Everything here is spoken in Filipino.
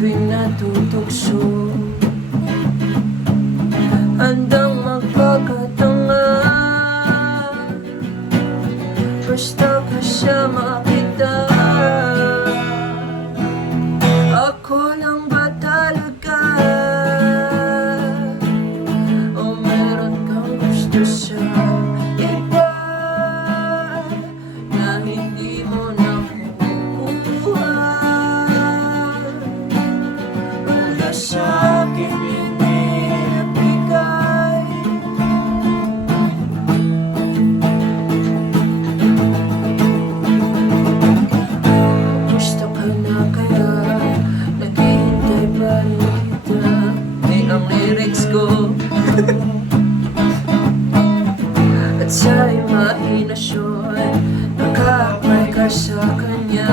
tuwing natutugso, handang magpakatanga basta kasama kita. Ako lang ba talaga o meron kang gusto sa iba na hindi mo nakukuha? Wala sa'kin binibigay. Gusto ka na kaya naghihintay pa rin kita. Di ang lyrics ko at sa imahinasyon nakakay ka sa kanya.